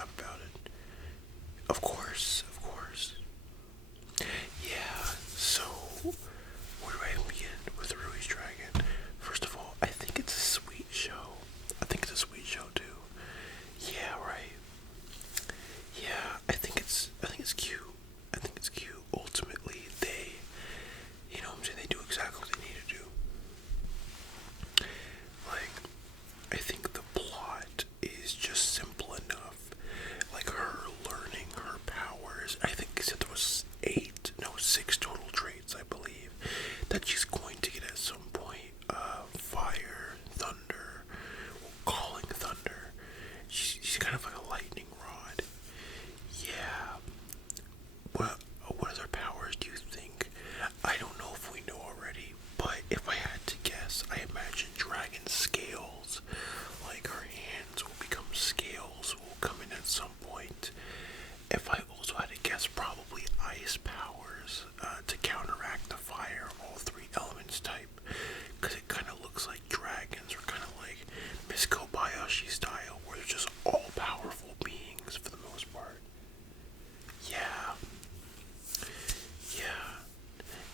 recap about it. Of course, of course. Yeah, so where do I begin with Rui's Dragon? First of all, I think it's a sweet show. I think it's a sweet show too. Yeah, right. Yeah, I think it's cute. I think it's cute. Ultimately, they, you know what I'm saying, they do exactly what they need to do. Like, I think the plot is just simple enough. Like her learning her powers. I think he said there was 6 total traits, I believe, that she's going to get at some point. Fire, thunder, calling thunder. She's kind of like a lightning rod. Yeah. What other powers do you think? I don't know if we know already, but if I had to guess, I imagine dragon scales. Like her hands will become scales, will come in at some point. If I also had to guess, probably ice powers to counteract the fire of all 3 elements type. Because it kind of looks like dragons are kind of like Miss Kobayashi style, where they're just all powerful beings for the most part. Yeah. Yeah.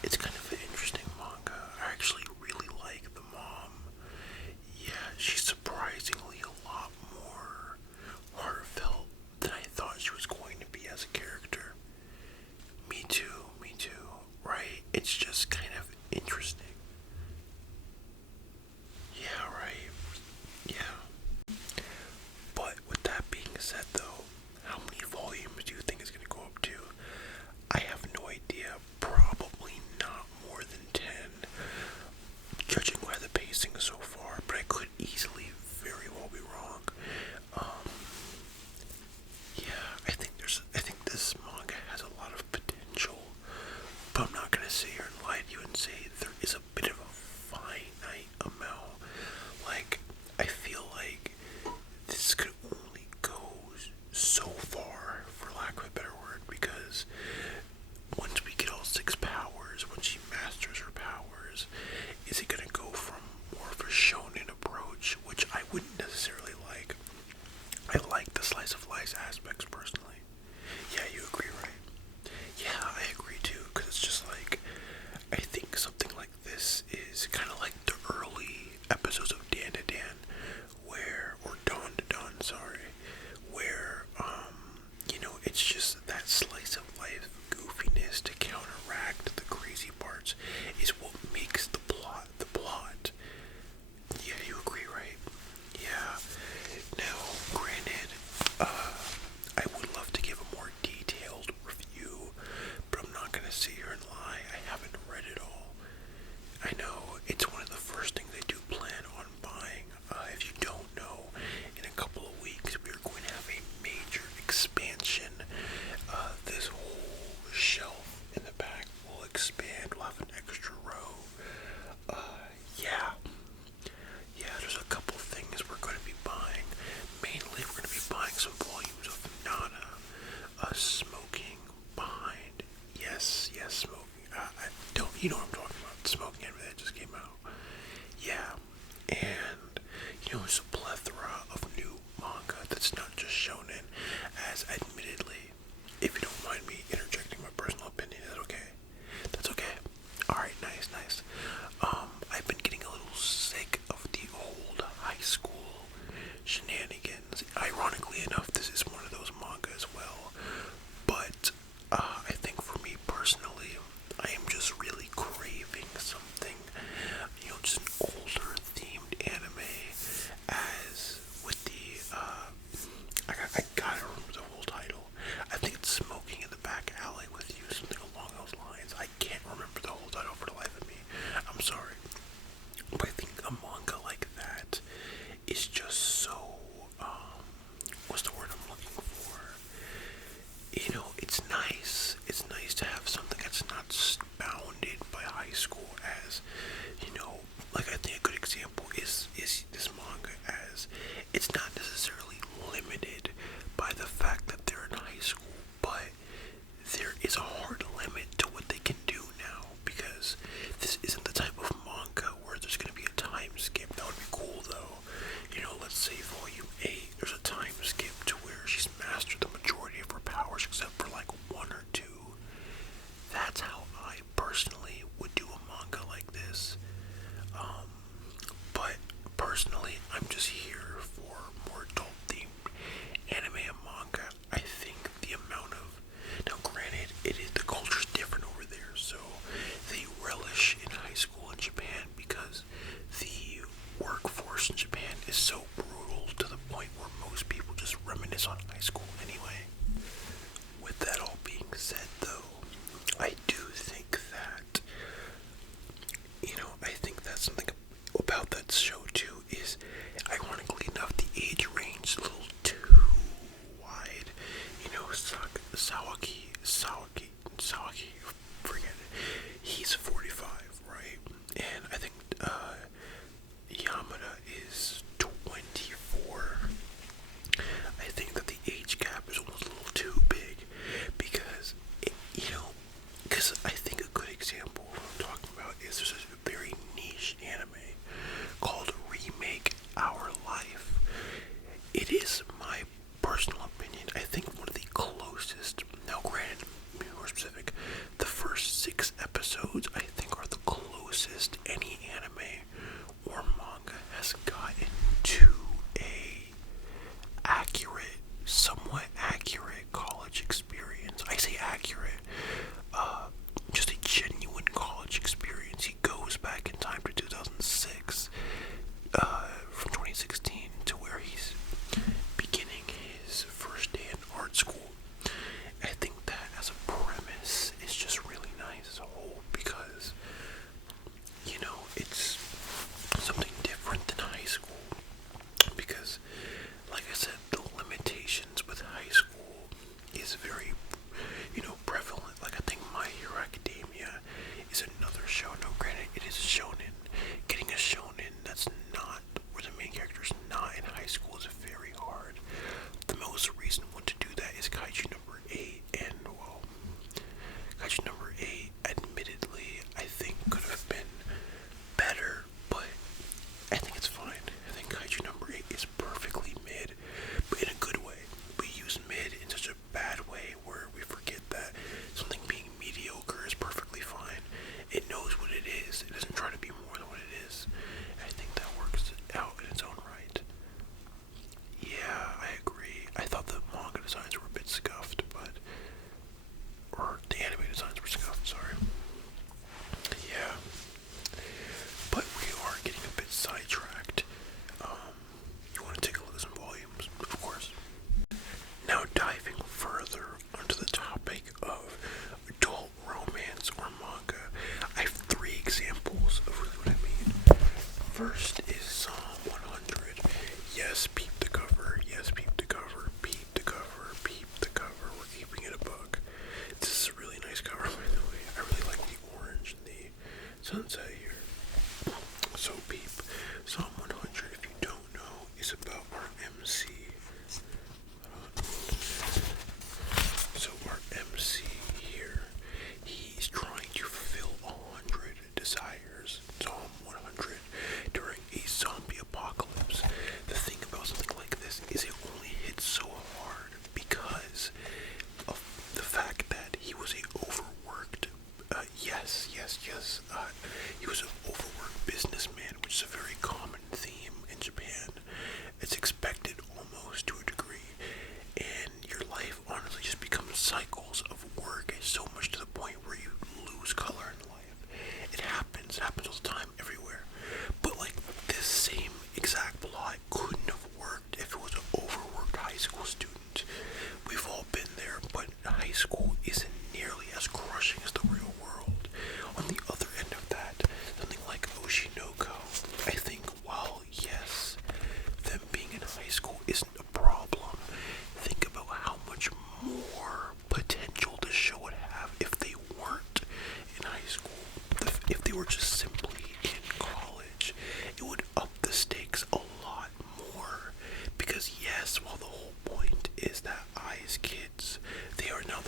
It's kind of an interesting manga. I actually really like the mom. Yeah, she's surprisingly a lot more heartfelt than I thought she was going to be as a character. Me too, right? It's just kind of interesting. Yeah, right. Yeah. But with that being said though, how many volumes do you think it's going to go up to? I have no idea. Probably not more than 10, judging by the pacing so far, but I could easily very well be wrong. Yeah, I think this manga has a lot of potential, but I'm not gonna sit here and lie to you and say there is a bit of a finite amount. Like, I feel like this could only go so far, for lack of a better word, because once we get all 6 powers, when she masters her powers, is it gonna go from more of a shonen approach, which I wouldn't necessarily like. I like the slice of life aspects personally. Yeah, you agree, right? Yeah, I agree too, because it's just like, I think something like this is kind of like the early episodes of Dan to Dan, or Dawn to Dawn, sorry, where, it's just that slice of life goofiness to counteract the crazy parts is what makes the plot the plot. Yeah, you agree, right? Yeah. Now, granted, I would love to give a more detailed review, but I'm not gonna sit here and lie. I haven't read it all. I know it's one of the first things I do plan on buying. If you don't know, in a couple of weeks we are going to have a major expansion. This whole shelf in the back will expand. We'll have an extra row. Yeah. Yeah, there's a couple things we're going to be buying. Mainly, we're going to be buying some volumes of Nana. Smoking behind. Yes, smoking. I don't, you know what I'm talking about. Smoking anime that just came out. Yeah. And, there's a plethora of new manga that's not just shonen, as admittedly, if you don't mind me interjecting my personal opinion, is that okay? That's okay. Alright, nice. I've been getting a little sick of the old high school shenanigans. Ironically enough, this is one of those manga as well. But, I think for me personally, I am just really craving something, just an older themed anime, as with the, I gotta remember the whole title. I think it's Smoking in the Back Alley with You, something along those lines. I can't remember the whole title for the life of me. I'm sorry. But I think a manga like that is just so, what's the word I'm looking for? It's nice. It's nice to have something that's not bounded by high school as, like I think a good example is this manga, as it's not necessarily limited by the fact that they're in high school, but there is a hard limit to what they can do now, because this isn't the type of manga where there's going to be a time skip. That would be cool though. Let's say volume 8, there's a time skip to where she's mastering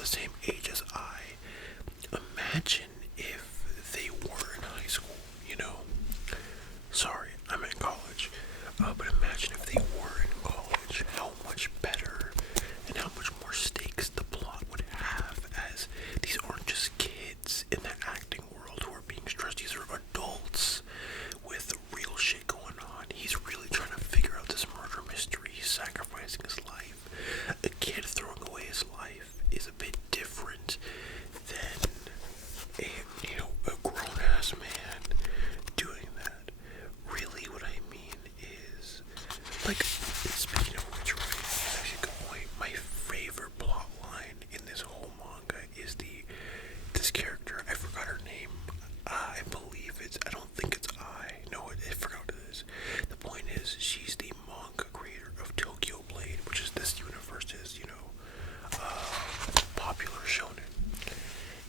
same age as I. Imagine if they were in high school, you know? Sorry, I'm in college. But imagine if they were in college, how much better and how much more stakes the plot would have, as these aren't just kids in the acting world who are being stressed. These are adults with real shit going on. He's really trying to figure out this murder mystery. He's sacrificing his life. A kid throwing away his life is a bit different than a grown-ass man doing that. Really, what I mean is, like, speaking of which, right, that's actually a good point. My favorite plot line in this whole manga is this character. I forgot her name. I don't think it's No, I forgot what it is. The point is, she's the manga creator of Tokyo Blade, which is this universe's, popular shonen.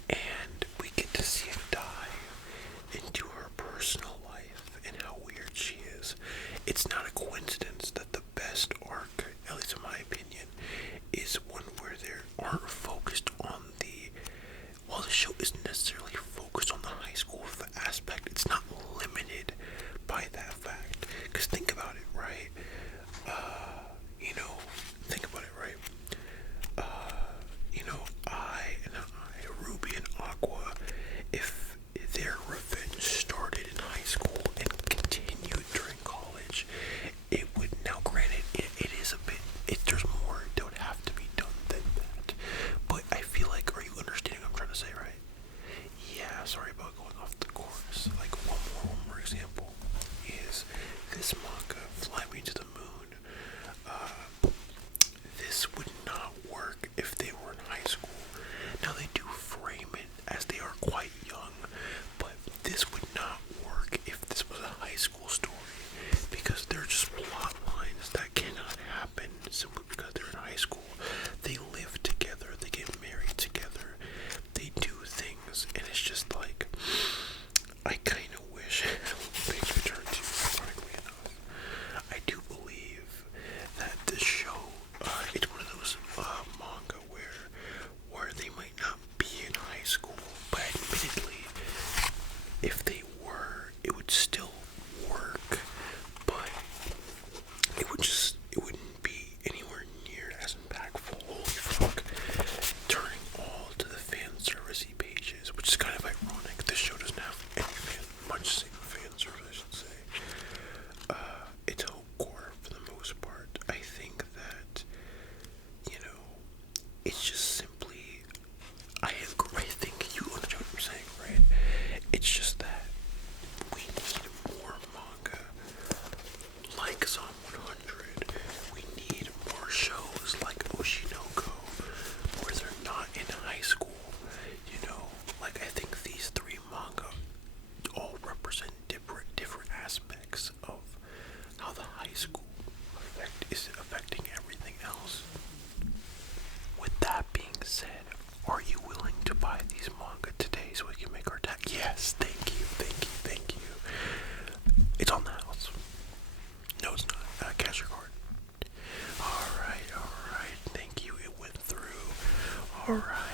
And we get to see a dive into her personal life and how weird she is. It's not a coincidence that the best arc, at least in my opinion, is one where they aren't focused on while the show isn't necessarily focused on the high school aspect, it's not limited by that fact. Because think about it, right? Ruby and Aqua, if their revenge started in high school and continued during college, it would, now granted, it is a bit, there's more that would have to be done than that. But I feel like, are you understanding what I'm trying to say, right? Yeah, sorry about going off the course. Like, one more example is this manga, Fly Me to the Moon. This would not work if they were in high school. Now, they do frame it as they are quite young, but this would not work if this was a high school story, because they're just plot lines that cannot happen simply because they're in high school. They live together, they get married together, they do things, and it's just like, I kind of wish, page return to, ironically enough, I do believe that this show, it's one of those manga where they might not be in high school, but admittedly, if they were, it would still work, but it wouldn't be anywhere near as impactful. Holy fuck. Turning all to the fan servicey pages, which is kind of ironic. This show doesn't have much fan service, I should say. It's homecore for the most part. I think that, it's just simply, I think you understand what I'm saying, right? It's just that we need more manga like Psalm 100. We need more shows like Oshinoko where they're not in high school. Like, I think these three manga all represent different aspects of how the high school effect is affecting everything else. With that being said, are you willing to buy these manga today so we can make our tax? Yes, thank you. It's on the house. No, it's not. Cash your card. Alright. Thank you. It went through. Alright.